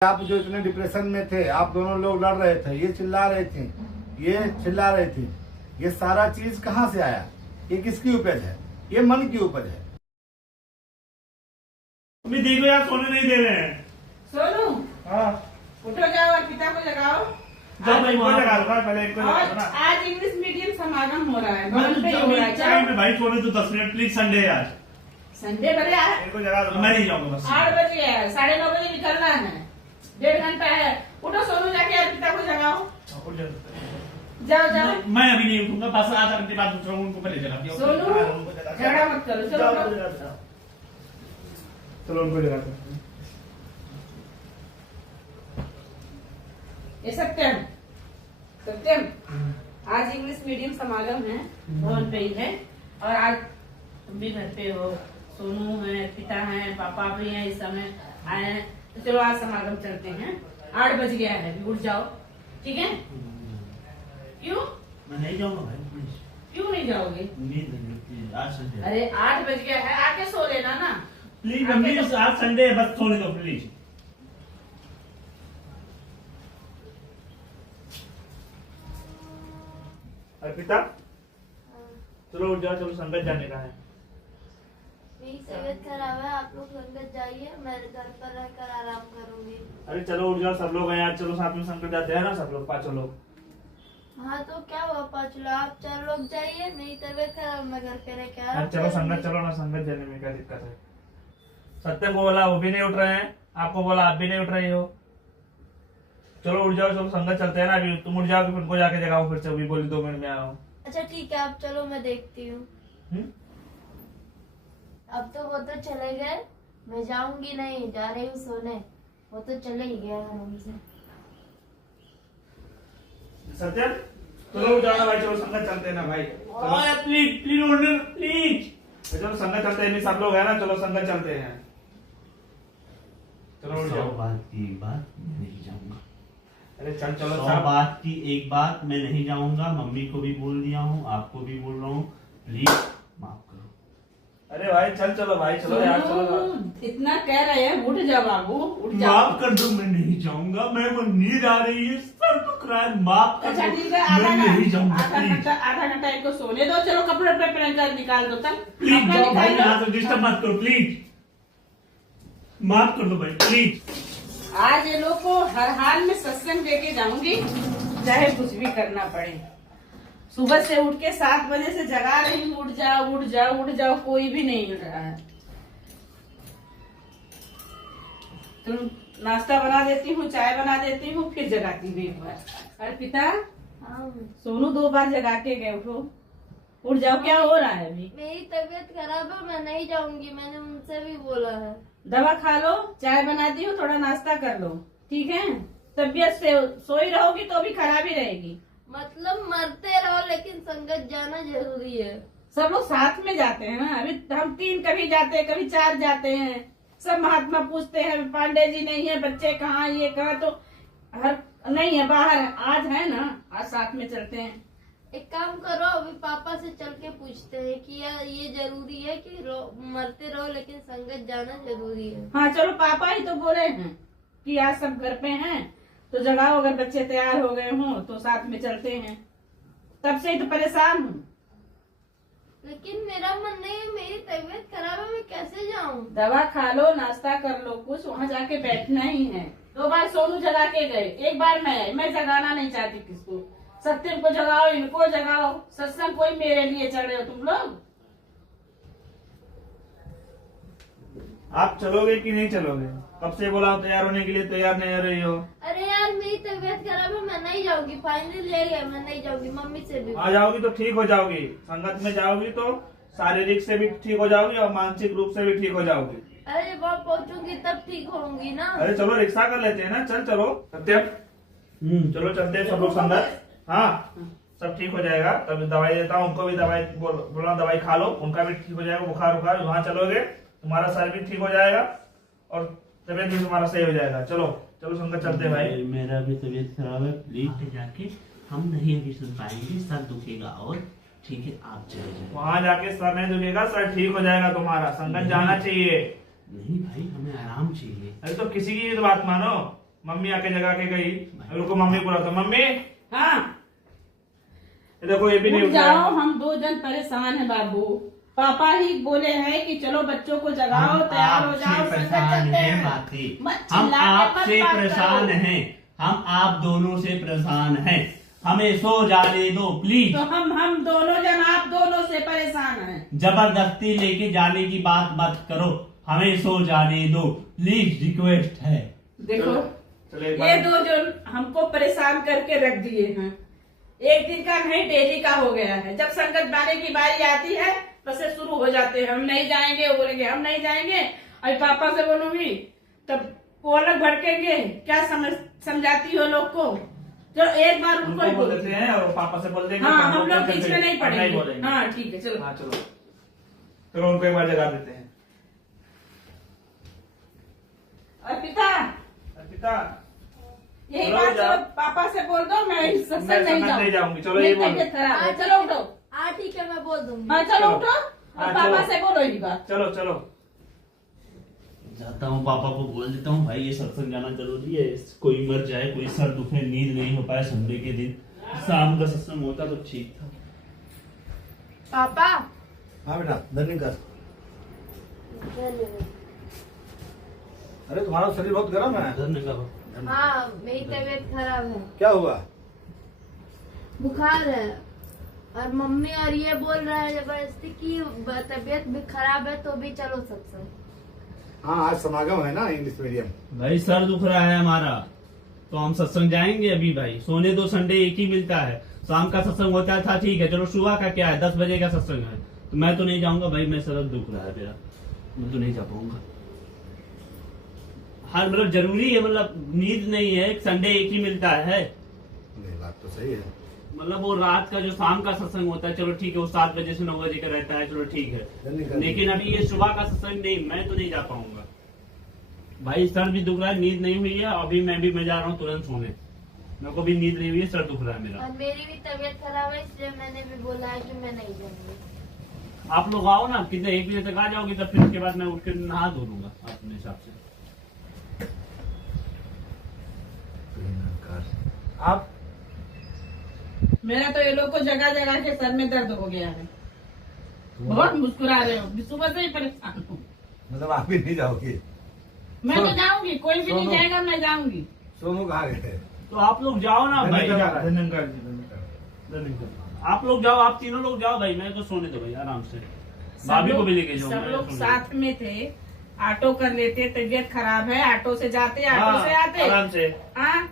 आप जो इतने डिप्रेशन में थे, आप दोनों लोग लड़ रहे थे, ये चिल्ला रहे थे, ये चिल्ला रहे थे, ये सारा चीज कहाँ से आया? ये किसकी उपज है? ये मन की उपज है। मम्मी देखो यार, सोने नहीं दे रहे हैं। सोनू, हाँ उठो, जाओ और पिता को जगाओ। जब मैं इनको जगा दूंगा, पहले इनको जगा और दूंगा। आज इंग्लिश मीडियम समागम हो रहा है, मैं भवन पे ही हो रहा है। टाइम चलो में भाई सोने तो 10 मिनट प्लीज, संडे है आज। संडे भले है, इनको जगा दूंगा, मैं नहीं जाऊंगा बस। 8 बजे है, 9:30 बजे निकलना है, 1.5 घंटा है। उठो सोनू, जाके और पिता को जगाओ। जाओ जाओ। मैं अभी नहीं उठूंगा, बस आधा घंटे बाद दूसरा उनको पहले जगा दिया। सोनू, झगड़ा मत करो, चलो चलो उनको जगा दो। ये सत्यम, सत्यम, आज इंग्लिश मीडियम समागम है, भवन पे ही है। और आज तुम भी घर पे हो, सोनू है, पिता है, पापा भी हैं, इस समय आए हैं। तो चलो आज समागम चलते हैं। 8 बज गया है, अभी उठ जाओ, ठीक है? क्यों मैं नहीं जाऊंगा भाई, प्लीज। क्यों नहीं जाओगे? नींद नहीं प्लीज, आज संडे। अरे 8 बज गया है, आके सो लेना ना। प्लीज मम्मी, आज संडे है, बस सोने दो प्लीज। अर्पिता, चलो उठ जाओ, चलो संगत जाने का है। मेरी तबीयत खराब है, आप लोग संगत जाइए, मैं घर पर रहकर आराम करूंगी। अरे चलो उठ जाओ, सब लोग हैं आज, चलो साथ में संगत जाते हैं ना, सब लोग 5 लोग। हाँ तो क्या हुआ, 5 लोग, आप 4 लोग जाइए, मेरी तबीयत खराब, मैं घर पे रह के आराम चलो संगत करूंगी। चलो ना, संगत जाने में क्या दिक्कत है? सत्यम को बोला, वो भी नहीं उठ रहे हैं, आपको बोला, आप भी नहीं उठ रही हो। चलो उठ जाओ, चलो संगत चलते हैं ना। अभी तुम उठ जाओ, फिर उनको जाके जगाओ, फिर से अभी बोली 2 मिनट में आ रहा हूँ। अच्छा ठीक है, आप चलो, मैं देखती हूँ। अब तो वो तो चले गए, मैं जाऊंगी नहीं, जा रही हूँ सोने, वो तो चले ही गया हमसे। सत्यम चलो उठ जाओ ना भाई, चलो संगत चलते हैं ना भाई। प्लीज प्लीज उठने प्लीज, चलो संगत चलते हैं, सब लोग है ना, चलो संगत चलते हैं। चलो उठ 100 जाओ। बात की एक बात, मैं नहीं जाऊंगा। अरे चल चलो 100 सब। बात की एक बात, मैं नहीं जाऊंगा। मम्मी को भी बोल दिया हूँ, आपको भी बोल रहा हूँ, प्लीज माफ करो। अरे भाई चल चलो भाई, चलो यार, चलो। सोनू, इतना कह रहे हैं, उठ जाओ बाबू, उठ जाओ। माफ कर दो, मैं नहीं जाऊंगा। मैं वो नींद आ रही है, सर दुख रहा है, माफ कर अच्छा दो, ठीक है, मैं नहीं जाऊंगा प्लीज। आधा घंटा इनको सोने दो। चलो कपड़े वपड़े पहन कर निकाल दो, तब प्लीज अपना जाओ भाई, निकाल लो। यहाँ से डिस्टर्ब मत करो प्लीज, माफ कर दो भाई प्लीज। आज ये लोग को हर हाल में सत्संग लेके जाऊंगी, चाहे कुछ भी करना पड़े। सुबह से उठ के 7 बजे से जगा रही हूँ, उठ जाओ उठ जाओ उठ जाओ, कोई भी नहीं उठ रहा है। तुम नाश्ता बना देती हूँ, चाय बना देती हूँ, फिर जगाती हूँ एक बार। अरे पिता, हाँ, सोनू 2 बार जगा के गए, उठो उठ जाओ। क्या हो रहा है अभी? मेरी तबीयत खराब है, मैं नहीं जाऊंगी, मैंने उनसे भी बोला है। दवा खा लो, चाय बना दी हूँ, थोड़ा नाश्ता कर लो, ठीक है? तबीयत से सोई रहोगी तो भी खराब ही रहेगी। मतलब मरते रहो, लेकिन संगत जाना जरूरी है। सब लोग साथ में जाते हैं ना, अभी हम 3 कभी जाते हैं, कभी 4 जाते हैं। सब महात्मा पूछते हैं, पांडे जी नहीं है, बच्चे कहाँ, ये कहाँ, तो हर नहीं है, बाहर है। आज है ना, आज साथ में चलते हैं। एक काम करो, अभी पापा से चल के पूछते हैं कि यार ये जरूरी है कि मरते रहो लेकिन संगत जाना जरूरी है। हाँ चलो, पापा ही तो बोले हैं कि आज सब घर पे हैं तो जगाओ, अगर बच्चे तैयार हो गए हों तो साथ में चलते हैं। तब से ही तो परेशान हूँ। लेकिन मेरा मन नहीं है, मेरी तबीयत खराब है, मैं कैसे जाऊँ? दवा खा लो, नाश्ता कर लो, कुछ वहाँ जाके बैठना ही है। 2 बार सोनू जगा के गए, 1 बार मैं जगाना नहीं चाहती किसको। सत्यम को जगाओ, इनको जगाओ, सत्संग कोई मेरे लिए चढ़े हो तुम लोग। आप चलोगे कि नहीं चलोगे? कब से बोला हूँ तैयार होने के लिए, तैयार नहीं हो रही हो। अरे यार मेरी तबीयत खराब है, मैं नहीं जाऊंगी, फाइनल ले गया, मैं नहीं जाऊंगी। मम्मी से भी आ जाओगी तो ठीक हो जाओगी, संगत में जाओगी तो शारीरिक से भी ठीक हो जाओगी और मानसिक रूप से भी ठीक हो जाओगी। अरे वहाँ पहुँचूंगी तब ठीक होंगी ना। अरे चलो रिक्शा कर लेते हैं ना, चल चलो सत्यम, चलो चलते हैं सब लोग संगत। हाँ सब ठीक हो जाएगा। तब दवाई देता हूँ, उनको भी दवाई बोला दवाई खा लो, उनका भी ठीक हो जाएगा। बुखार उखार वहाँ चलोगे, तुम्हारा शरीर भी ठीक हो जाएगा और तबीयत भी तुम्हारा सही हो जाएगा। चलो चलो संगत चलते हैं भाई। मेरा भी तबीयत खराब है, प्लीज जाके हम नहीं अभी सुन पाएंगे, सर दुखेगा और ठीक है आप चले जाइए। वहाँ जाके सर नहीं दुखेगा, सर ठीक हो जाएगा तुम्हारा। संगत जाना चाहिए। नहीं भाई, हमें आराम चाहिए। अरे तो किसी की भी तो बात मानो। मम्मी आके जगा के गई। रुको मम्मी बोला था, मम्मी हाँ ये देखो ये भी नहीं उठ उठा जाओ, है। हम दो जन परेशान हैं बाबू। पापा ही बोले हैं कि चलो बच्चों को जगाओ, तैयार हो जाओ, आपसे संगत परेशान चलते हैं हैं। बातें। मत हम चिल्ला के मत आपसे बात परेशान करो। हैं, हम आप दोनों से परेशान हैं। हमें सो जाने दो प्लीज। तो हम दोनों जन आप दोनों से परेशान हैं। जबरदस्ती लेके जाने की बात मत करो, हमें सो जाने दो प्लीज, रिक्वेस्ट है। देखो चलो एक ये बार दो जो हमको परेशान करके रख दिए हैं, एक दिन का नहीं डेली का हो गया है। जब संगत जाने की बारी आती है बस ये शुरू हो जाते हैं, हम नहीं जाएंगे, वो बोलेंगे हम नहीं जाएंगे। अभी पापा से बोलूंगी तब वो अलग भड़केंगे। क्या समझाती हो लोग को? जो एक बार उनको उनको ही बोल बोल देते हैं और पापा से बोल देंगे। हाँ, तो हम लोग चल बीच चल में नहीं अब पड़ेंगे। बोलेंगे। हाँ ठीक है, चलो हाँ चलो चलो उनको एक बार जगा देते हैं। अर्पिता अर्पिता यही चलो बात जाओ। चलो पापा से बोल दो, मैं मैं सत्संग संगत नहीं जाऊंगी। चलो ये मेरी बोलो। तबीयत खराब है। हाँ, चलो उठो। हाँ ठीक है, मैं बोल दूंगी। हाँ चलो चलो। उठो हाँ, और पापा चलो। से बोलो ये बात। चलो चलो जाता हूँ, पापा को बोल देता हूँ भाई ये सत्संग जाना जरूरी है। कोई मर जाए, कोई सर दुखे, नींद नहीं हो पाए संडे के दिन, शाम का सत्संग होता तो ठीक था। पापा हाँ बेटा धन्य कर। अरे तुम्हारा शरीर बहुत गर्म है। धन्य करो। हाँ मेरी तबीयत खराब है, क्या हुआ? बुखार है। और मम्मी और ये बोल रहे हैं जबरदस्ती कि तबीयत भी खराब है तो भी चलो सत्संग। हाँ आज समागम है ना इंग्लिश मीडियम। भाई सर दुख रहा है हमारा, तो हम सत्संग जाएंगे अभी भाई। सोने दो, संडे एक ही मिलता है। शाम का सत्संग होता था ठीक है, चलो सुबह का क्या है, 10 बजे का सत्संग है, तो मैं तो नहीं जाऊंगा भाई। मैं सर दुख रहा है मेरा, मैं तो नहीं जा पाऊंगा। हाँ मतलब जरूरी है, मतलब नींद नहीं है, संडे एक ही मिलता है। नहीं बात तो सही है। मतलब वो रात का जो शाम का सत्संग होता है, चलो ठीक है, वो 7 बजे से 9 बजे का रहता है, चलो ठीक है। लेकिन अभी ये सुबह का सत्संग नहीं, मैं तो नहीं जा पाऊंगा भाई। सर भी दुख रहा है, नींद नहीं हुई है। अभी मैं जा रहा हूँ तुरंत सोने, मेरे को भी नींद नहीं हुई है, सर दुख रहा है मेरा। और मेरी भी तबीयत खराब है, इसलिए मैंने भी बोला है कि मैं नहीं जाऊंगी। आप लोग आओ ना, कितने 1 बजे तक आ जाओगे, तब फिर उसके बाद मैं उठ कर नहा धो लूंगा अपने हिसाब से। आप मेरा तो ये लोग को जगह जगह के सर में दर्द हो गया है। बहुत मुस्कुरा रहे हो, सुबह से ही परेशान हूँ। मतलब आप भी नहीं जाओगे? मैं तो जाऊंगी, कोई भी नहीं सोनू। जाएगा, मैं जाऊंगी। सोनू कहाँ गए? तो आप लोग जाओ ना भाई, धन्यवाद। आप लोग जाओ, आप तीनों लोग जाओ भाई। मैं तो सोने दो भाई आराम से, भाभी को भी लेके जाओ। सब मैं लोग सोने साथ में थे, ऑटो कर लेते। तबीयत खराब है, ऑटो से जाते, हाँ, ऑटो से आते। आराम से। हाँ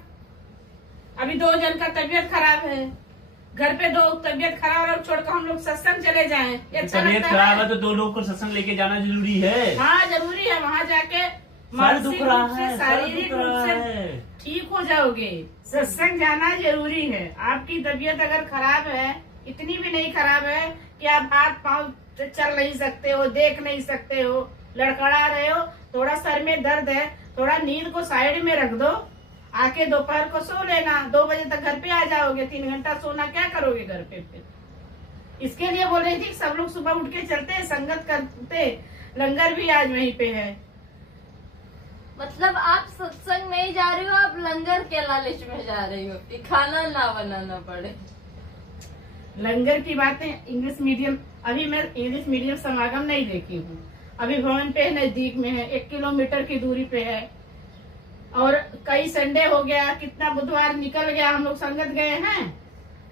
अभी 2 जन का तबीयत खराब है, घर पे 2 तबीयत खराब और छोड़कर हम लोग सत्संग चले जाएं, ये अच्छा तबीयत लगता खराब है है? तो 2 लोग को सत्संग लेके जाना जरूरी है। हाँ जरूरी है, वहाँ जाके सर दुख मानसिक रहा रूप से, है, सर शारीरिक दुख रूप रहा से है। ठीक हो जाओगे। सत्संग जाना जरूरी है। आपकी तबीयत अगर खराब है, इतनी भी नहीं खराब है कि आप हाथ पांव से चल नहीं सकते हो, देख नहीं सकते हो, लड़खड़ा रहे हो, थोड़ा सर में दर्द है, थोड़ा नींद को साइड में रख दो, आके दोपहर को सो लेना। 2 बजे तक घर पे आ जाओगे, 3 घंटा सोना, क्या करोगे घर पे फिर? इसके लिए बोल रही थी सब लोग सुबह उठ के चलते, संगत करते। लंगर भी आज वहीं पे है। मतलब आप सत्संग नहीं जा रही हो, आप लंगर के लालच में जा रही हो कि खाना ना बनाना पड़े। लंगर की बातें इंग्लिश मीडियम, अभी मैं इंग्लिश मीडियम समागम नहीं देखी हूँ। अभी भवन पे नजदीक में है, 1 किलोमीटर की दूरी पे है। और कई संडे हो गया, कितना बुधवार निकल गया, हम लोग संगत गए हैं।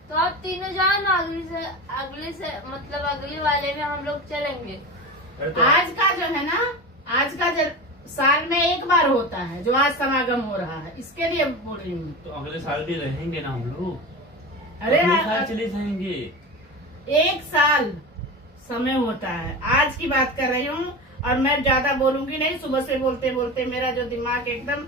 तो आप तीनों जाओ ना, अगले से मतलब अगले वाले में हम लोग चलेंगे। आज का जो है ना, आज का जो साल में 1 बार होता है, जो आज समागम हो रहा है, इसके लिए बोल रही हूँ। तो अगले साल भी रहेंगे ना हम लोग, अरे अगले साल चले जाएंगे। 1 साल समय होता है, आज की बात कर रही हूँ। और मैं ज्यादा बोलूंगी नहीं, सुबह से बोलते बोलते मेरा जो दिमाग एकदम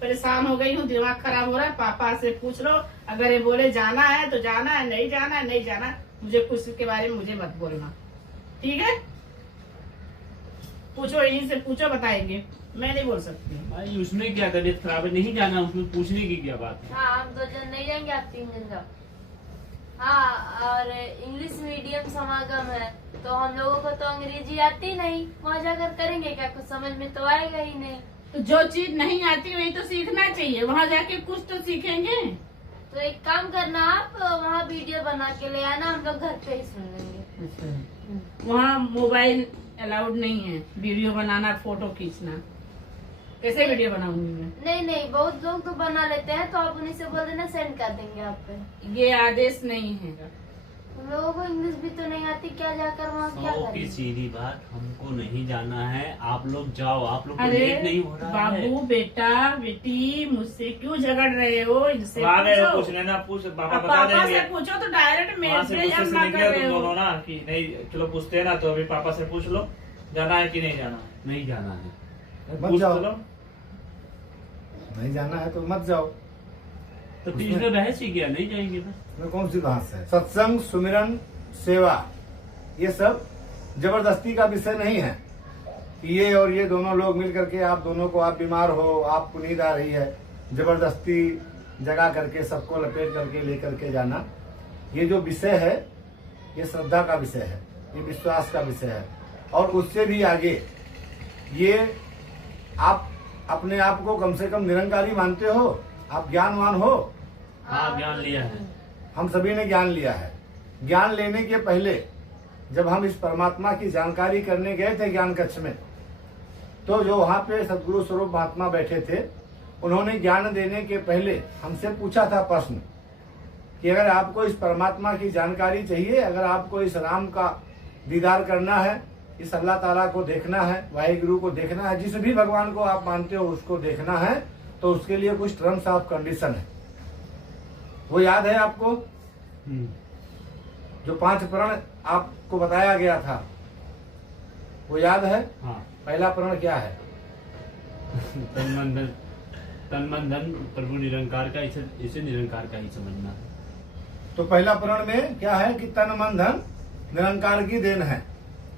परेशान हो गई हूँ, दिमाग खराब हो रहा है। पापा से पूछ लो, अगर ये बोले जाना है तो जाना है, नहीं जाना है नहीं जाना। मुझे कुछ के बारे में मुझे मत बोलना, ठीक है? पूछो, यहीं से पूछो, बताएंगे, मैं नहीं बोल सकती। भाई उसमें क्या, तबीयत खराब है, नहीं जाना, उसमें पूछने की क्या बात है? हाँ हम 2 जन नहीं जाएंगे, आप 3 जन जाओ। हाँ और इंग्लिश मीडियम समागम है तो हम लोगों को तो अंग्रेजी आती नहीं, वहाँ जाकर करेंगे क्या, कुछ समझ में तो आएगा ही नहीं। तो जो चीज नहीं आती वही तो सीखना चाहिए, वहाँ जाके कुछ तो सीखेंगे। तो एक काम करना, आप वहाँ वीडियो बना के ले आना, हम लोग घर पे ही सुन लेंगे। वहाँ मोबाइल अलाउड नहीं है, वीडियो बनाना, फोटो खींचना। कैसे वीडियो बनाऊंगी मैं? नहीं नहीं, बहुत लोग तो बना लेते हैं, तो आप उन्हीं से बोल देना, सेंड कर देंगे आप पे। ये आदेश नहीं है। हम लोगों को इंग्लिश भी तो नहीं आती, क्या जाकर वहाँ क्या सौ की करेंगे? सीधी बात, हमको नहीं जाना है, आप लोग जाओ, आप लोग को अरे लेट नहीं हो रहा है। बाबू, बेटा, बेटी, मुझसे क्यों झगड़ रहे हो? इनसे आ गए हो, पूछो। पूछ लेना, पूछ पापा अब बता पापा देंगे। से पूछो तो डायरेक्ट मेरे वहाँ से पे गुस्से से हमला निकले कर तुम रहे दोनों हो। ना कि नहीं, चलो पूछते हैं ना, तो अभी पापा से पूछ लो जाना है कि नहीं जाना है। नहीं जाना है। मत पूछ जाओ। तो लो। नहीं जाना है तो मत जाओ। तो बीच में बहस ही किया, नहीं जाएंगे बस। इसमें कौन सी बात है? सत्संग, सुमिरन, सेवा, ये सब जबरदस्ती का विषय नहीं है कि ये और ये दोनों लोग मिल करके आप दोनों को, आप बीमार हो, आपको नींद आ रही है, जबरदस्ती जगा करके सबको लपेट करके लेकर के जाना। ये जो विषय है ये श्रद्धा का विषय है, ये विश्वास का विषय है। और उससे भी आगे ये आप अपने आप को कम से कम निरंकारी मानते हो, आप ज्ञानवान हो। हाँ, ज्ञान लिया है। हम सभी ने ज्ञान लिया है। ज्ञान लेने के पहले जब हम इस परमात्मा की जानकारी करने गए थे ज्ञान कक्ष में, तो जो वहाँ पे सदगुरु स्वरूप महात्मा बैठे थे, उन्होंने ज्ञान देने के पहले हमसे पूछा था प्रश्न कि अगर आपको इस परमात्मा की जानकारी चाहिए, अगर आपको इस राम का दीदार करना है, इस अल्लाह ताला को देखना है, वाहिगुरु को देखना है, जिस भी भगवान को आप मानते हो उसको देखना है, तो उसके लिए कुछ टर्म्स ऑफ कंडीशन है। वो याद है आपको? जो 5 प्रण आपको बताया गया था, वो याद है? हाँ। पहला प्रण क्या है? तन मन धन प्रभु निरंकार का, इसे निरंकार का ही समझना है। तो पहला प्रण में क्या है कि तन मन धन निरंकार की देन है,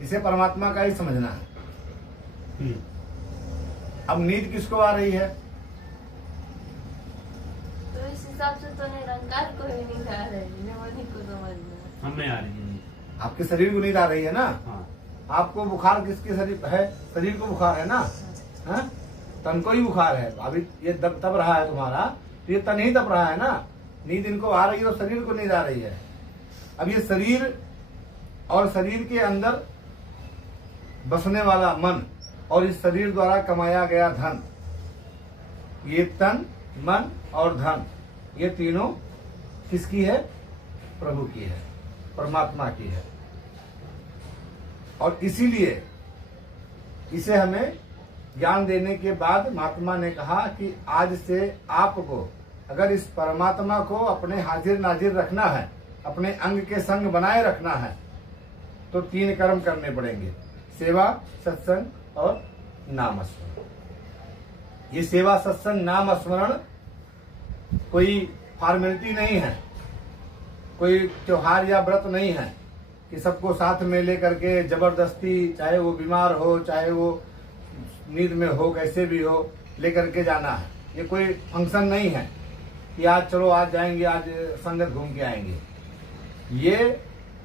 इसे परमात्मा का ही समझना है। अब नींद किसको आ रही है? तो इस हिसाब से तो निरंकार को ही नहीं आ रही है, उन्हीं को समझना है। हमें आ रही है। आपके शरीर को नींद आ रही है ना? हाँ। आपको बुखार किसके शरीर है? शरीर को बुखार है ना? हाँ? तन को ही बुखार है। अभी ये तप रहा है तुम्हारा, तो ये तन ही तप रहा है ना? नींद इनको आ रही है तो शरीर को नींद आ रही है। अब ये शरीर और शरीर के अंदर बसने वाला मन और इस शरीर द्वारा कमाया गया धन, ये तन, मन और धन, ये तीनों किसकी है? प्रभु की है, परमात्मा की है। और इसीलिए इसे हमें ज्ञान देने के बाद महात्मा ने कहा कि आज से आपको अगर इस परमात्मा को अपने हाजिर नाजिर रखना है, अपने अंग के संग बनाए रखना है, तो 3 कर्म करने पड़ेंगे: सेवा, सत्संग और नाम स्मरण। ये सेवा, सत्संग, नाम स्मरण कोई फॉर्मेलिटी नहीं है, कोई त्योहार या व्रत नहीं है कि सबको साथ में लेकर के जबरदस्ती, चाहे वो बीमार हो, चाहे वो नींद में हो, कैसे भी हो, लेकर के जाना है। ये कोई फंक्शन नहीं है कि आज चलो आज जाएंगे, आज संगत घूम के आएंगे। ये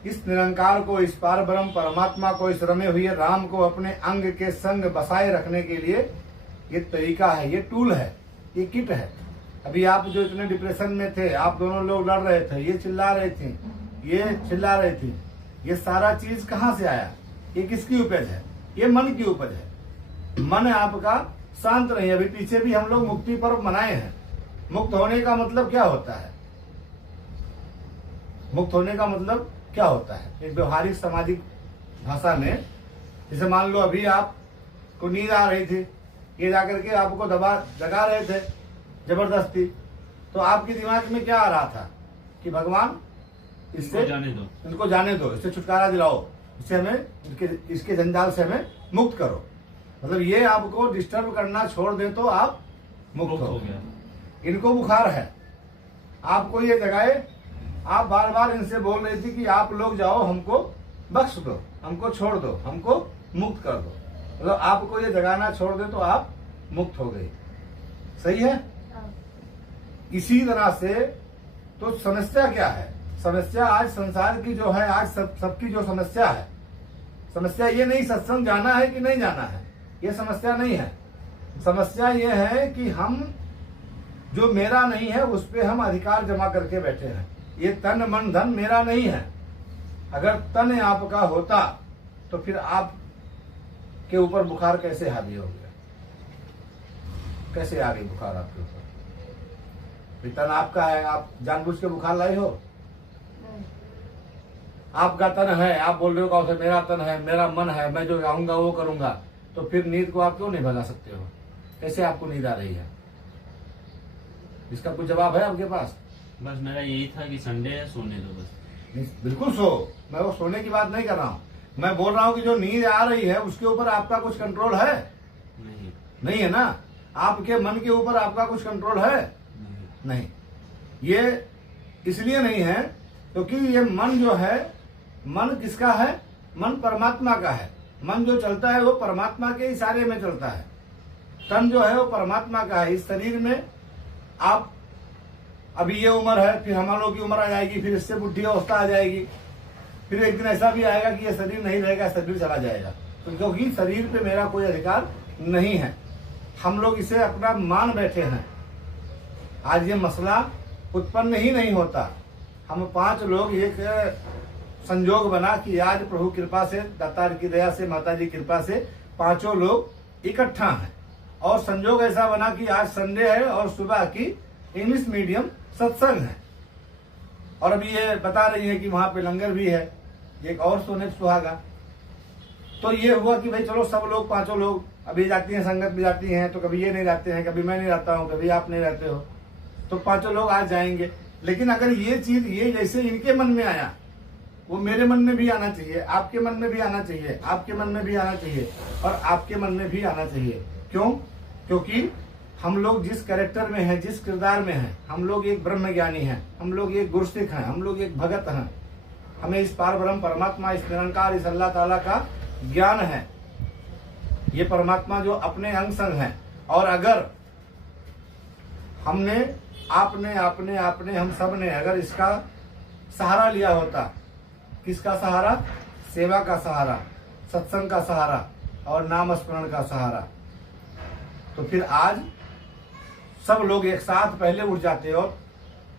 इस निरंकार को, इस पार ब्रह्म परमात्मा को, इस रमे हुए राम को अपने अंग के संग बसाए रखने के लिए ये तरीका है, ये टूल है, ये किट है। अभी आप जो इतने डिप्रेशन में थे, आप दोनों लोग लड़ रहे थे, ये चिल्ला रहे थे, ये चिल्ला रही थी, ये सारा चीज कहाँ से आया? ये किसकी उपज है? ये मन की उपज है। मन आपका शांत नहीं। अभी पीछे भी हम लोग मुक्ति पर्व मनाए हैं। मुक्त होने का मतलब क्या होता है? मुक्त होने का मतलब क्या होता है? एक व्यवहारिक सामाजिक भाषा में, जैसे मान लो अभी आपको नींद आ रही थी, ये जाकर के आपको जगा रहे थे जबरदस्ती, तो आपके दिमाग में क्या आ रहा था कि भगवान इससे जाने दो, इनको जाने दो, इससे छुटकारा दिलाओ, इससे हमें इसके जंजाल से हमें मुक्त करो। मतलब ये आपको डिस्टर्ब करना छोड़ दे तो आप मुक्त हो गया। इनको बुखार है, आपको ये जगाए, आप बार बार इनसे बोल रही थी कि आप लोग जाओ, हमको बख्श दो, हमको छोड़ दो, हमको मुक्त कर दो। मतलब आपको ये जगाना छोड़ दे तो आप मुक्त हो गई। सही है? इसी तरह से तो समस्या क्या है? समस्या आज संसार की जो है, आज सबकी जो समस्या है, समस्या ये नहीं सत्संग जाना है कि नहीं जाना है, ये समस्या नहीं है। समस्या ये है कि हम जो मेरा नहीं है उस पे हम अधिकार जमा करके बैठे हैं। ये तन मन धन मेरा नहीं है। अगर तन आपका होता तो फिर आप के ऊपर बुखार कैसे हावी हो गया, कैसे आ गई बुखार आपके ऊपर? तन आपका है, आप जानबूझ के बुखार लाए हो? आपका तन है, आप बोल रहे हो मेरा तन है, मेरा मन है, मैं जो चाहूंगा वो करूंगा, तो फिर नींद को आप क्यों नहीं भगा सकते हो? कैसे आपको नींद आ रही है? इसका कुछ जवाब है आपके पास? बस मेरा यही था कि संडे है, सोने दो बस। बिल्कुल सो, मैं वो सोने की बात नहीं कर रहा हूँ। मैं बोल रहा हूँ कि जो नींद आ रही है उसके ऊपर आपका कुछ कंट्रोल है? नहीं है ना। आपके मन के ऊपर आपका कुछ कंट्रोल है? नहीं। ये इसलिए नहीं है क्योंकि ये मन जो है, मन किसका है? मन परमात्मा का है। मन जो चलता है वो परमात्मा के इशारे में चलता है। तन जो है वो परमात्मा का है। इस शरीर में आप अभी ये उम्र है, फिर हम लोगों की उम्र आ जाएगी, फिर इससे बुढ़ी अवस्था आ जाएगी, फिर एक दिन ऐसा भी आएगा कि ये शरीर नहीं रहेगा, शरीर चला जाएगा। तो क्योंकि शरीर पे मेरा कोई अधिकार नहीं है, हम लोग इसे अपना मान बैठे हैं। आज ये मसला उत्पन्न ही नहीं होता। हम 5 लोग एक संजोग बना कि आज प्रभु कृपा से, दातार की दया से, माता जी कृपा से 5 लोग इकट्ठा हैं, और संजोग ऐसा बना कि आज संडे है और सुबह की इंग्लिश मीडियम सत्संग है, और अभी ये बता रही है कि वहां पे लंगर भी है, एक और सोने सुहागा। तो ये हुआ कि भाई चलो सब लोग 5 लोग अभी जाती हैं, संगत भी जाती हैं, तो कभी ये नहीं जाते हैं, कभी मैं नहीं जाता हूँ, कभी आप नहीं रहते हो, तो 5 लोग आज जाएंगे। लेकिन अगर ये चीज ये जैसे इनके मन में आया, वो मेरे मन में भी आना चाहिए, आपके मन में भी आना चाहिए, आपके मन में भी आना चाहिए, और आपके मन में भी आना चाहिए। क्यों? क्योंकि हम लोग जिस कैरेक्टर में हैं, जिस किरदार में हैं, हम लोग एक ब्रह्म ज्ञानी हैं, हम लोग एक गुरसिख हैं, हम लोग एक भगत हैं। हमें इस पार ब्रह्म परमात्मा, इस निरंकार, इस अल्लाह ताला का ज्ञान है। ये परमात्मा जो अपने अंग संग है। और अगर हमने, आपने, हम सब ने अगर इसका सहारा लिया होता, किसका सहारा? सेवा का सहारा, सत्संग का सहारा और नाम स्मरण का सहारा, तो फिर आज सब लोग एक साथ पहले उठ जाते और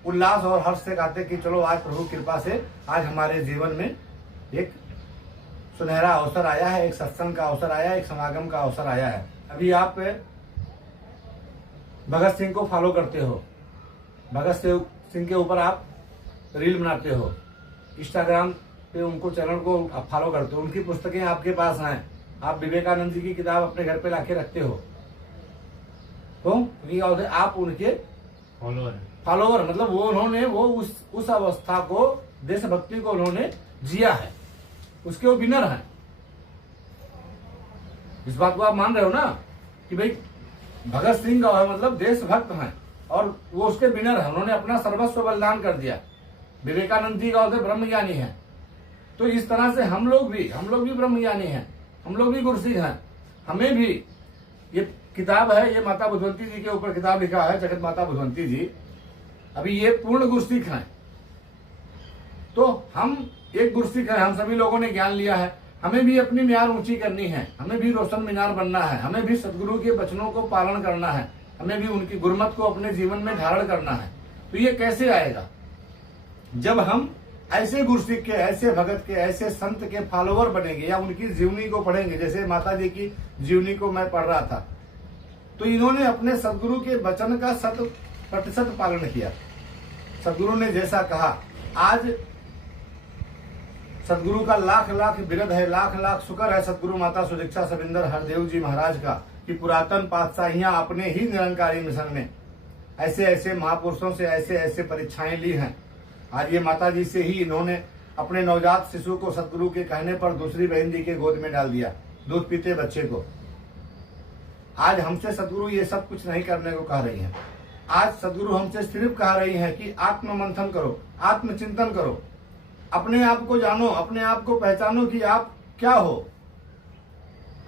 उल्लास और हर्ष से कहते कि चलो आज प्रभु कृपा से आज हमारे जीवन में एक सुनहरा अवसर आया है, एक सत्संग का अवसर आया है, एक समागम का अवसर आया है। अभी आप भगत सिंह को फॉलो करते हो, भगत सिंह के ऊपर आप रील बनाते हो, इंस्टाग्राम पे उनको चैनल को आप फॉलो करते हो, उनकी पुस्तकें आपके पास हैं, आप विवेकानंद जी की किताब अपने घर पे लाके रखते हो। तो आप उनके फॉलोवर, मतलब वो उन्होंने वो उस अवस्था को, देशभक्ति को उन्होंने जिया है, उसके वो विनर हैं। इस बात को आप मान रहे हो ना कि भाई भगत सिंह का मतलब देशभक्त हैं और वो उसके विनर हैं, उन्होंने अपना सर्वस्व बलिदान कर दिया। विवेकानंद जी का ब्रह्मज्ञानी है। तो इस तरह से हम लोग भी ब्रह्मज्ञानी हैं, हम लोग भी गुरसिख हैं। हमें भी ये किताब है, ये माता बुधवंती जी के ऊपर किताब लिखा है, जगत माता बुधवंती जी, अभी ये पूर्ण गुरसिख हैं। तो हम एक गुरसिख है, हम सभी लोगों ने ज्ञान लिया है, हमें भी अपनी म्यार ऊंची करनी है, हमें भी रोशन मीनार बनना है, हमें भी सदगुरु के वचनों को पालन करना है, हमें भी उनकी गुरमत को अपने जीवन में धारण करना है। तो ये कैसे आएगा? जब हम ऐसे गुरसिख के, ऐसे भगत के, ऐसे संत के फॉलोवर बनेंगे या उनकी जीवनी को पढ़ेंगे। जैसे माता जी की जीवनी को मैं पढ़ रहा था, तो इन्होंने अपने सदगुरु के वचन का 100% पालन किया। सदगुरु ने जैसा कहा, आज सदगुरु का लाख लाख बिरद है, लाख लाख शुक्र है सदगुरु माता सुदीक्षा सविंदर हरदेव जी महाराज का कि पुरातन पातशाहियां अपने ही निरंकारी मिशन में ऐसे ऐसे महापुरुषों से ऐसे ऐसे परीक्षाएं ली हैं। आज ये माता जी से ही इन्होंने अपने नवजात शिशु को सदगुरु के कहने पर दूसरी बहन जी के गोद में डाल दिया, दूध पीते बच्चे को। आज हमसे सदगुरु ये सब कुछ नहीं करने को कह रही हैं। आज सदगुरु हमसे सिर्फ कह रही हैं कि आत्म मंथन करो, आत्मचिंतन करो, अपने आप को जानो, अपने आप को पहचानो कि आप क्या हो,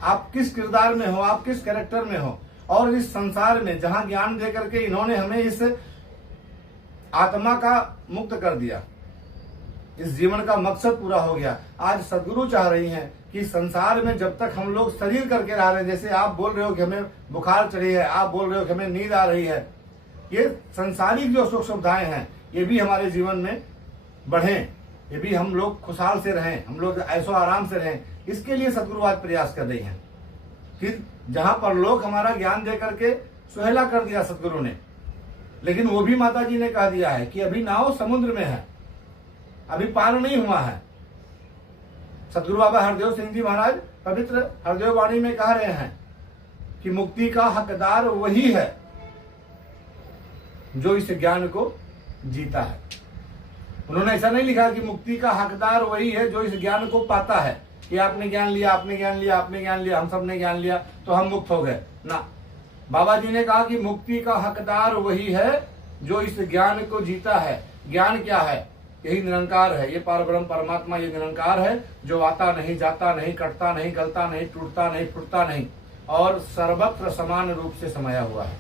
आप किस किरदार में हो, आप किस कैरेक्टर में हो। और इस संसार में जहां ज्ञान दे करके इन्होंने हमें इस आत्मा का मुक्त कर दिया, इस जीवन का मकसद पूरा हो गया। आज सदगुरु चाह रही हैं कि संसार में जब तक हम लोग शरीर करके रह रहे हैं, जैसे आप बोल रहे हो कि हमें बुखार चढ़ी है, आप बोल रहे हो कि हमें नींद आ रही है, ये संसारिक जो सुख सुविधाएं हैं ये भी हमारे जीवन में बढ़ें, ये भी हम लोग खुशहाल से रहें, हम लोग ऐसो आराम से रहें, इसके लिए सदगुरु आज प्रयास कर रही हैं। फिर जहां पर लोग हमारा ज्ञान दे करके सुहेला कर दिया सदगुरु ने, लेकिन वो भी माता जी ने कह दिया है कि अभी नाव समुद्र में है, अभी पार नहीं हुआ है। सदगुरु बाबा हरदेव सिंह जी महाराज पवित्र हरदेव वाणी में कह रहे हैं कि मुक्ति का हकदार वही है जो इस ज्ञान को जीता है। उन्होंने ऐसा नहीं लिखा कि मुक्ति का हकदार वही है जो इस ज्ञान को पाता है, कि आपने ज्ञान लिया, आपने ज्ञान लिया, आपने ज्ञान लिया, हम सब ने ज्ञान लिया तो हम मुक्त हो गए ना। बाबा जी ने कहा कि मुक्ति का हकदार वही है जो इस ज्ञान को जीता है। ज्ञान क्या है? यही निरंकार है, ये पारब्रह्म परमात्मा, ये निरंकार है जो आता नहीं, जाता नहीं, कटता नहीं, गलता नहीं, टूटता नहीं, फूटता नहीं और सर्वत्र समान रूप से समाया हुआ है।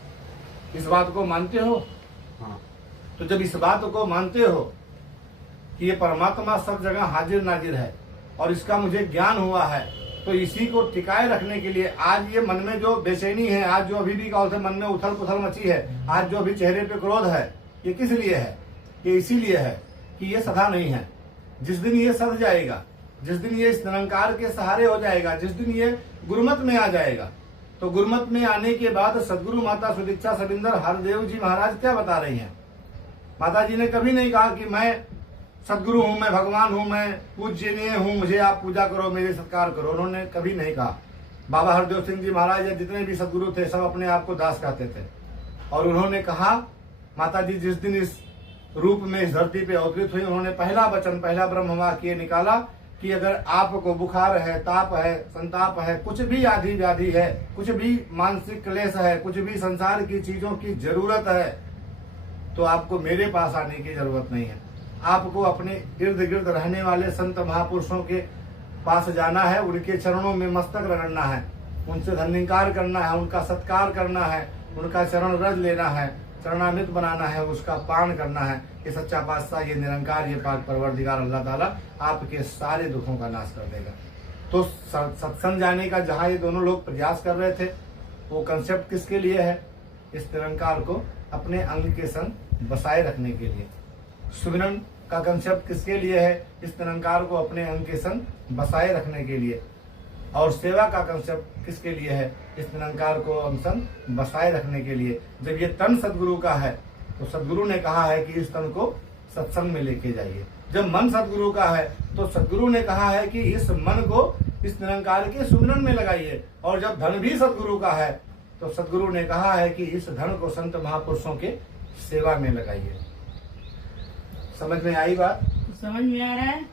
इस बात को मानते हो? हाँ। तो जब इस बात को मानते हो कि ये परमात्मा सब जगह हाजिर नाजिर है और इसका मुझे ज्ञान हुआ है, तो इसी को टिकाए रखने के लिए आज ये मन में जो बेचैनी है, आज जो अभी भी मन में उथल पुथल मची है, आज जो अभी चेहरे पे क्रोध है, ये किस लिए है? ये इसीलिए है कि ये सदा नहीं है। जिस दिन ये सध जाएगा, जिस दिन ये इस निरंकार के सहारे हो जाएगा, जिस दिन ये गुरुमत में आ जाएगा, तो गुरुमत में आने के बाद सदगुरु माता सुदीक्षा सबिंदर हरदेव जी महाराज क्या बता रही हैं? माता जी ने कभी नहीं कहा कि मैं सदगुरु हूं, मैं भगवान हूं, मैं पूजनीय हूं, मुझे आप पूजा करो, मेरे सत्कार करो। उन्होंने कभी नहीं कहा। बाबा हरदेव सिंह जी महाराज या जितने भी सदगुरु थे सब अपने आप को दास कहते थे। और उन्होंने कहा, माता जी जिस दिन इस रूप में इस धरती पे अवतरित हुई, उन्होंने पहला वचन, पहला ब्रह्म वाक्य निकाला कि अगर आपको बुखार है, ताप है, संताप है, कुछ भी आदि व्याधि है, कुछ भी मानसिक क्लेश है, कुछ भी संसार की चीजों की जरूरत है, तो आपको मेरे पास आने की जरूरत नहीं है। आपको अपने इर्द गिर्द रहने वाले संत महापुरुषों के पास जाना है, उनके चरणों में मस्तक रगड़ना है, उनसे धन्यकार करना है, उनका सत्कार करना है, उनका चरण रज लेना है, चरणामृत बनाना है, उसका पान करना है। ये सच्चा पातशाह, ये निरंकार, ये पाक परवरदिगार अल्लाह ताला आपके सारे दुखों का नाश कर देगा। तो सत्संग जाने का जहाँ ये दोनों लोग प्रयास कर रहे थे, वो कंसेप्ट किसके लिए है? इस निरंकार को अपने अंग के संग बसाए रखने के लिए। सुमिरन का कंसेप्ट किसके लिए है? इस निरंकार को अपने अंग के संग बसाए रखने के लिए। और सेवा का कंसेप्ट किसके लिए है? इस निरंकार को अंग संग बसाए रखने के लिए। जब ये तन सदगुरु का है तो सदगुरु ने कहा है कि इस तन को सत्संग में लेके जाइए। जब मन सदगुरु का है तो सदगुरु ने कहा है कि इस मन को इस निरंकार के सुमिरन में लगाइए। और जब धन भी सदगुरु का है तो सदगुरु ने कहा है कि इस धन को संत महापुरुषों के सेवा में लगाइए। समझ में आई बात? समझ में आ रहा है?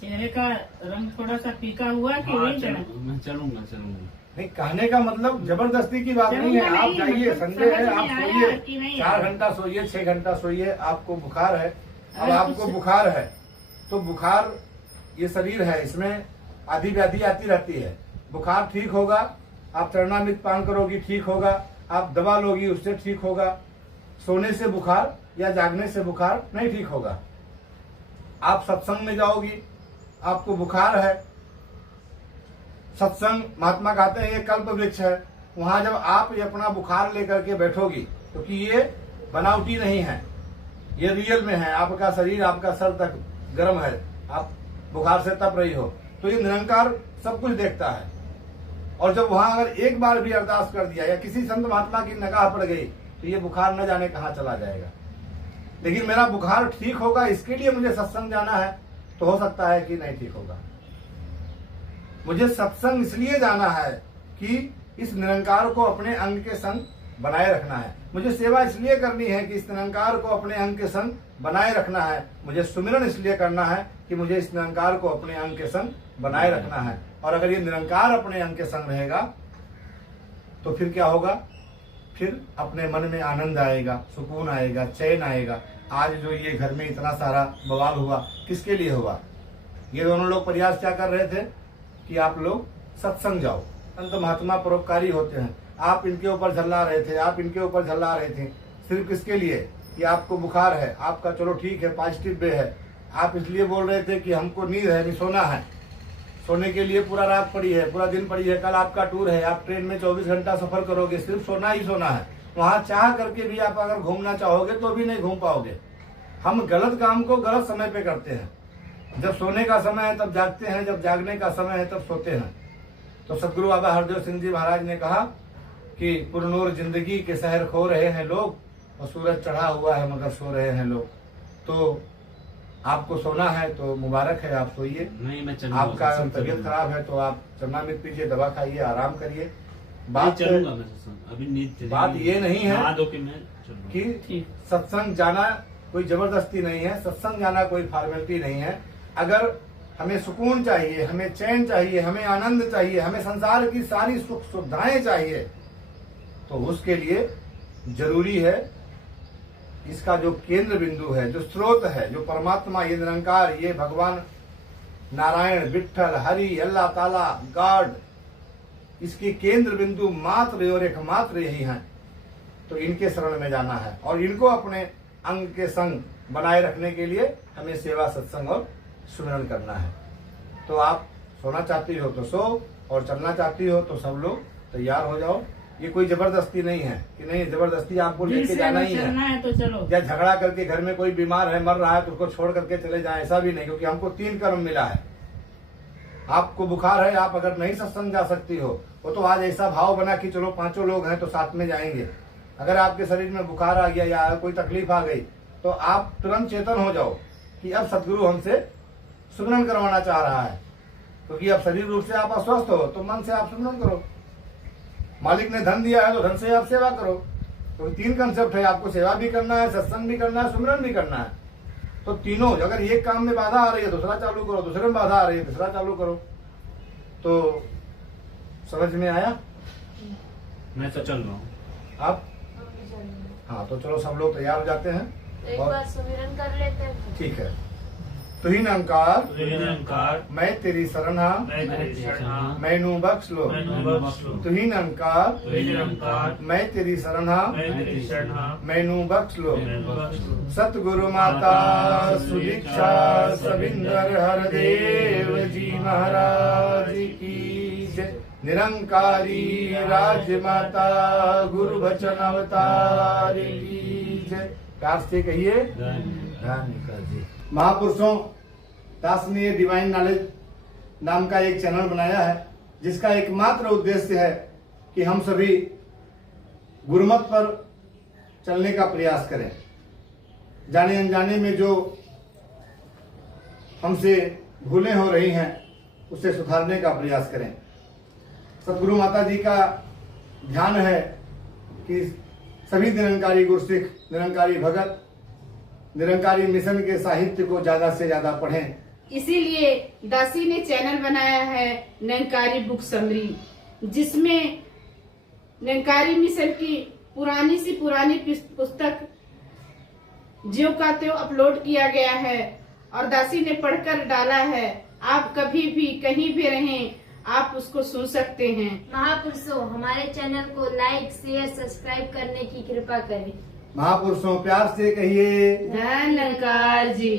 चेहरे का रंग थोड़ा सा फीका हुआ कि वही चला? मैं चलूंगा। नहीं, कहने का मतलब जबरदस्ती की बात नहीं है। आप जाइए, संडे है, आप सोइए, 4 घंटा सोइए, 6 घंटा सोइए। आपको बुखार है, अब आपको बुखार है तो बुखार ये शरीर है, इसमें आदि व्याधि आती रहती है। बुखार ठीक होगा, आप चरणामृत पान करोगी, ठीक होगा। आप दवा लोगी, उससे ठीक होगा। सोने से बुखार या जागने से बुखार नहीं ठीक होगा। आप सत्संग में जाओगी, आपको बुखार है, सत्संग महात्मा कहते हैं ये कल्प वृक्ष है। वहां जब आप ये अपना बुखार लेकर के बैठोगी, क्योंकि ये बनावटी नहीं है, ये रियल में है। आपका शरीर, आपका सर तक गर्म है, आप बुखार से तप रही हो, तो ये निरंकार सब कुछ देखता है। और जब वहां अगर एक बार भी अरदास कर दिया या किसी संत महात्मा की निगाह पड़ गई तो ये बुखार न जाने कहाँ चला जाएगा। लेकिन मेरा बुखार ठीक होगा, इसके लिए मुझे सत्संग जाना है, तो हो सकता है कि नहीं ठीक होगा। मुझे सत्संग इसलिए जाना है कि इस निरंकार को अपने अंग के संग बनाए रखना है। मुझे सेवा इसलिए करनी है कि इस निरंकार को अपने अंग के संग बनाए रखना है। मुझे सुमिरन इसलिए करना है कि मुझे इस निरंकार को अपने अंग के संग बनाए रखना है। और अगर ये निरंकार अपने अंग के संग रहेगा तो फिर क्या होगा? फिर अपने मन में आनंद आएगा, सुकून आएगा, चैन आएगा। आज जो ये घर में इतना सारा बवाल हुआ, किसके लिए हुआ? ये दोनों लोग प्रयास क्या कर रहे थे कि आप लोग सत्संग जाओ। संत महात्मा परोपकारी होते हैं। आप इनके ऊपर झल्ला रहे थे, आप इनके ऊपर झल्ला रहे थे, सिर्फ किसके लिए? कि आपको बुखार है, आपका चलो ठीक है, पॉजिटिव वे है, आप इसलिए बोल रहे थे कि हमको नींद है, नहीं सोना है, सोने के लिए पूरा रात पड़ी है, पूरा दिन पड़ी है, कल आपका टूर है, आप ट्रेन में 24 घंटा सफर करोगे, सिर्फ सोना ही सोना है। वहां चाह करके भी आप अगर घूमना चाहोगे तो भी नहीं घूम पाओगे। हम गलत काम को गलत समय पे करते हैं। जब सोने का समय है तब जागते हैं, जब जागने का समय है तब सोते हैं। तो सदगुरु बाबा हरदेव सिंह जी महाराज ने कहा कि पुरनूर जिंदगी के शहर खो रहे हैं लोग, और सूरज चढ़ा हुआ है मगर सो रहे हैं लोग। तो आपको सोना है तो मुबारक है, आप सोइए। नहीं, मैं चलूंगा। आपका तबीयत खराब है तो आप चरनामृत पीजिए, दवा खाइए, आराम करिए। बात चलूंगा मैं सत्संग, अभी नींद चली। बात ये नहीं है नहा धो के मैं चलूंगा। कि सत्संग जाना कोई जबरदस्ती नहीं है, सत्संग जाना कोई फॉर्मेलिटी नहीं है। अगर हमें सुकून चाहिए, हमें चैन चाहिए, हमें आनंद चाहिए, हमें संसार की सारी सुख सुविधाएं चाहिए, तो उसके लिए जरूरी है इसका जो केंद्र बिंदु है, जो स्रोत है, जो परमात्मा, ये निरंकार, ये भगवान नारायण, विट्ठल, हरि, अल्लाह ताला, गॉड, इसके केंद्र बिंदु मात्र और एकमात्र यही हैं। तो इनके शरण में जाना है और इनको अपने अंग के संग बनाए रखने के लिए हमें सेवा, सत्संग और सुमिरन करना है। तो आप सोना चाहती हो तो सो, और चलना चाहती हो तो सब लोग तैयार हो जाओ। ये कोई जबरदस्ती नहीं है कि नहीं जबरदस्ती आपको लेके जाना ही है तो चलो, या झगड़ा करके घर में कोई बीमार है, मर रहा है तो उसको छोड़ करके चले जाए, ऐसा भी नहीं। क्योंकि हमको 3 कर्म मिला है। आपको बुखार है, आप अगर नहीं सत्संग जा सकती हो, वो तो आज ऐसा भाव बना कि चलो 5 लोग हैं तो साथ में जाएंगे। अगर आपके शरीर में बुखार आ गया या कोई तकलीफ आ गई तो आप तुरंत चेतन हो जाओ कि अब सदगुरु हमसे सुमिरन करवाना चाह रहा है। क्योंकि अब शरीर रूप से आप अस्वस्थ हो तो मन से आप सुमिरन करो। मालिक ने धन दिया है तो धन से आप सेवा करो। तो 3 कंसेप्ट है, आपको सेवा भी करना है, सत्संग भी करना है, सुमिरन भी करना है। तो तीनों, अगर एक काम में बाधा आ रही है दूसरा चालू करो, दूसरे में बाधा आ रही है तीसरा चालू करो। तो समझ में आया? मैं तो चल रहा हूँ। आप हाँ, तो चलो सब लोग तैयार हो जाते हैं एक और बार सुमिरन कर लेते हैं। ठीक है। तुही निरंकार तुझे निरंकार, मैं तेरी शरण हाँ, मैं तेरी शरण हाँ, मैनू बख्श लो। मैनू बख्श लो। तुही निरंकार तुझे निरंकार, मैं तेरी शरण हाँ, मैं तेरी शरण हाँ, मैनू बख्श लो। मैनू बख्श लो। सतगुरु माता सुदीक्षा सविंदर हरदेव जी महाराज की जय। निरंकारी राजमाता गुरु वचन अवतार की जय। प्यार से कहिए जी। महापुरुषों, दार्शनीय डिवाइन नॉलेज नाम का एक चैनल बनाया है जिसका एकमात्र उद्देश्य है कि हम सभी गुरुमत पर चलने का प्रयास करें। जाने अनजाने में जो हमसे भूलें हो रही हैं उसे सुधारने का प्रयास करें। सतगुरु माता जी का ध्यान है कि सभी निरंकारी गुरसिख, निरंकारी भगत, निरंकारी मिशन के साहित्य को ज्यादा से ज्यादा पढ़ें। इसीलिए दासी ने चैनल बनाया है निरंकारी बुक समरी, जिसमें निरंकारी मिशन की पुरानी सी पुरानी पुस्तक ज्यों का त्यों अपलोड किया गया है और दासी ने पढ़कर डाला है। आप कभी भी कहीं भी रहें, आप उसको सुन सकते हैं। महापुरुषों, हमारे चैनल को लाइक, शेयर, सब्सक्राइब करने की कृपा करें। महापुरुषों, प्यार से कहिए धन निरंकार जी।